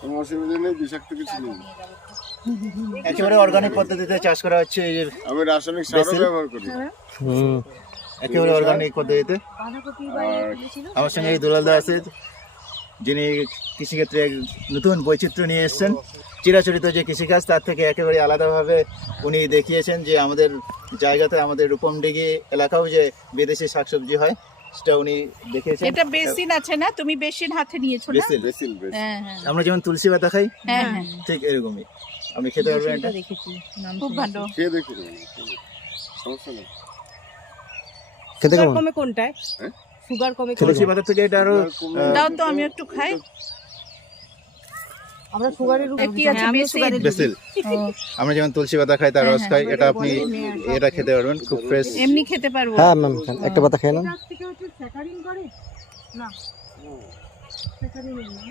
কোনো অসুবিধা নেই, বিষাক্ত কিছু নেই। একেবারে অর্গানিক পদ্ধতিতে চাষ করা হচ্ছে এই যে আমি রাসায়নিক সারও ব্যবহার করি। একেবারে অর্গানিক পদ্ধতিতে। আমার সঙ্গে এই দুলালদা আছে, যিনি কৃষিক্ষেত্রে এক নতুন বৈচিত্র্য নিয়ে এসেছেন। চিরাচরিত যে কৃষিকাজ তার থেকে একেবারে আলাদাভাবে উনি দেখিয়েছেন যে আমাদের জায়গাতে, আমাদের রূপমডিঘি এলাকাও যে বিদেশি শাকসবজি হয় সেটা উনি দেখিয়েছেন। এটা বেসিন আছে না, তুমি বেসিন হাতে নিয়েছো না? বেসিল। Basil basil. হ্যাঁ হ্যাঁ আমরা যেমন তুলসী পাতা খাই হ্যাঁ হ্যাঁ, ঠিক এরকমই আপনি খেতে পারবেন এটা। খুব ভালো। খেয়ে দেখি, সমস্যা নেই। খেতে সুগার কেমন? কমে কোনটায়? হ্যাঁ? সুগার কমে তুলসী পাতা থেকে এটা আরো দাও তো, আমি একটু খাই। আমরা সুগারের কি আছে? বেসিন। বেসিল। আমরা যেমন তুলসী পাতা খাই তার রস খাই, এটা আপনি এটা খেতে পারবেন, খুব ফ্রেশ। এমনি খেতে পারবো? হ্যাঁ ম্যাম, একটা পাতা খেয়ে নাও। থেকে হচ্ছে স্যাকারিন করে না। স্যাকারিন না